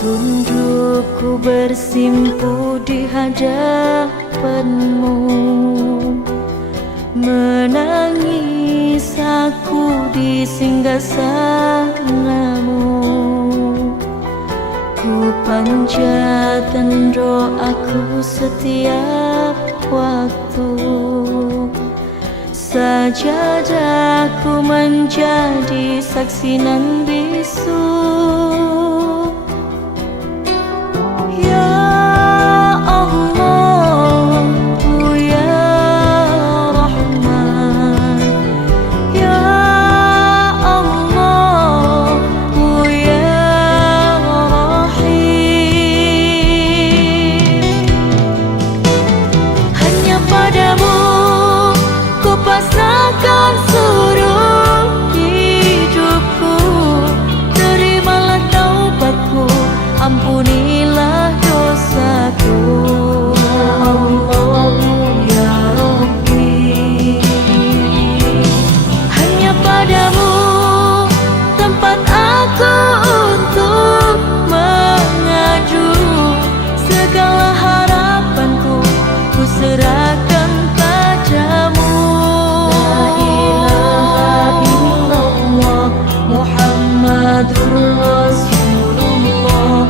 Tundukku bersimpu di hadapanmu, menangis aku di singgasanamu. Ku panjatkan doaku setiap waktu, sajadahku menjadi saksi nan bisu. Pasrahkan seluruh hidupku, terimalah taubatku, ampunilah dosaku. Allah ya Rabbi, hanya padamu tempat aku untuk mengadu, segala harapanku ku serahkan padamu. Muhammadur Rasulullah,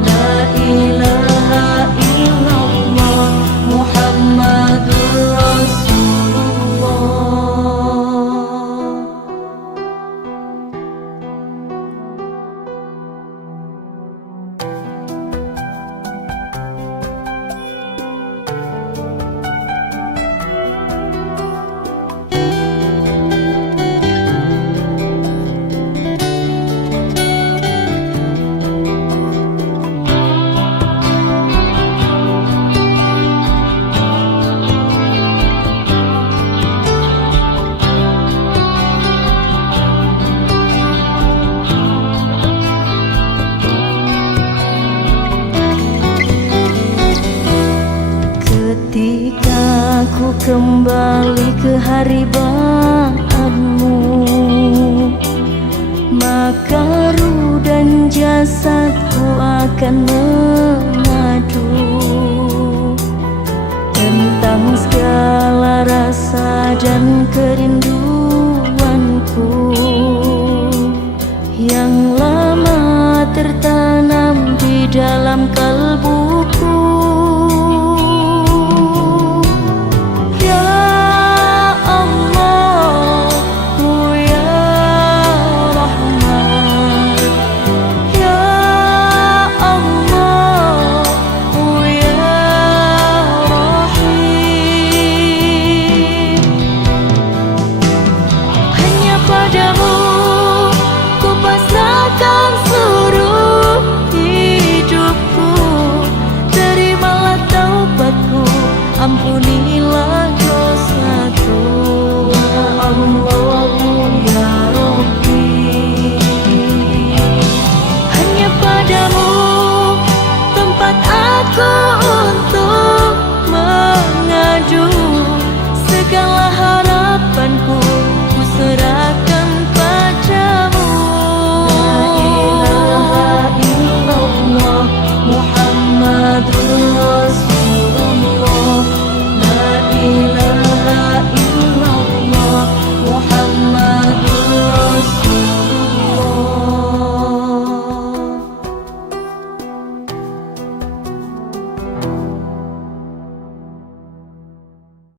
la ilaha illallah, Muhammadur Rasulullah. Ketika ku kembali ke haribaanmu, maka ruh dan jasadku akan